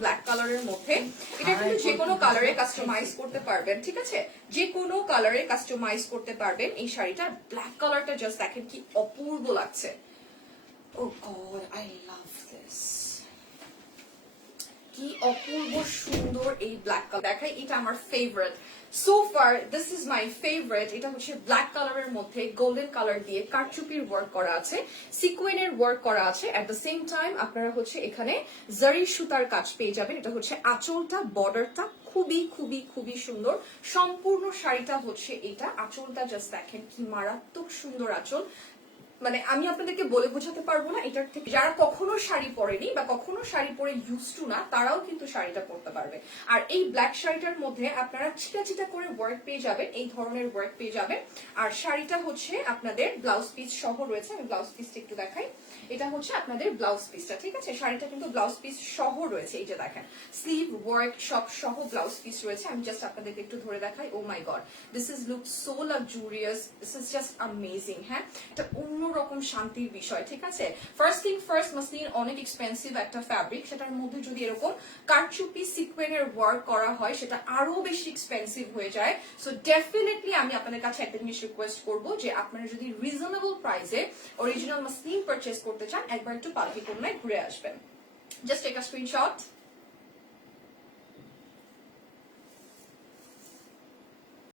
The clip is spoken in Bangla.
ব্ল্যাক কালারের মধ্যে। এটা কিন্তু যে কোনো কালারে কাস্টমাইজ করতে পারবেন, ঠিক আছে? যে কোনো কালারে কাস্টমাইজ করতে পারবেন এই শাড়িটা। ব্ল্যাক কালারটা জাস্ট দেখেন কি অপূর্ব লাগছে। ও গড, আই লাভ দিস। কি অপূর্ব সুন্দর এই ব্ল্যাক কালার। দেখাই, এটা আমার favourite so far, this is my favourite. এটা হচ্ছে ব্ল্যাক কালারের মধ্যে গোল্ডেন কালার দিয়ে কারচুপির ওয়ার্ক করা আছে, সিকোয়েনের ওয়ার্ক করা আছে। এট দ্য সেম টাইম আপনারা হচ্ছে এখানে জারি সুতার কাজ পেয়ে যাবেন। এটা হচ্ছে আঁচলটা, বর্ডারটা খুবই খুবই খুবই সুন্দর। সম্পূর্ণ শাড়িটা হচ্ছে এটা। আঁচলটা জাস্ট দেখেন কি মারাত্মক সুন্দর আঁচল। মানে আমি আপনাদেরকে বলে বোঝাতে পারবো না। এটার থেকে যারা কখনো শাড়ি পরেনি বা কখনো শাড়ি পরে ইউজ টু না, তারাও কিন্তু শাড়িটা পরতে পারবে। আর এই ব্ল্যাক শাড়িটার মধ্যে আপনারা ছিটা ছিটা করে ওয়ার্ক পেয়ে যাবেন, এই ধরনের ওয়ার্ক পেয়ে যাবেন। আর শাড়িটা হচ্ছে আপনাদের ব্লাউজ পিস সহ রয়েছে। আমি ব্লাউজ পিসটা একটু দেখাই। এটা হচ্ছে আপনাদের ব্লাউজ পিসটা, ঠিক আছে? শাড়িটা কিন্তু ব্লাউজ পিস সহ রয়েছে। এই যে দেখেন, স্লিভ ওয়ার্ক সব সহ ব্লাউজ পিস রয়েছে। আমি জাস্ট আপনাদেরকে একটু ধরে দেখাই। Oh my god, this is look so luxurious, this is just amazing. হ্যাঁ, এটা অন্যরকম শান্তির বিষয়, ঠিক আছে? ফার্স্ট থিং ফার্স্ট, মসলিন অনেক এক্সপেন্সিভ একটা ফ্যাব্রিক। সেটার মধ্যে যদি এরকম কারচুপি সিকোয়েনের ওয়ার্ক করা হয়, সেটা আরো বেশি এক্সপেন্সিভ হয়ে যায়। সো ডেফিনেটলি আমি আপনাদের কাছে একটা জিনিস রিকোয়েস্ট করবো যে আপনারা যদি রিজনেবল প্রাইসে অরিজিনাল মসলিন পারচেস করতে চান, একবার একটু পালকি কন্যায় ঘুরে আসবেন। Just take a screenshot.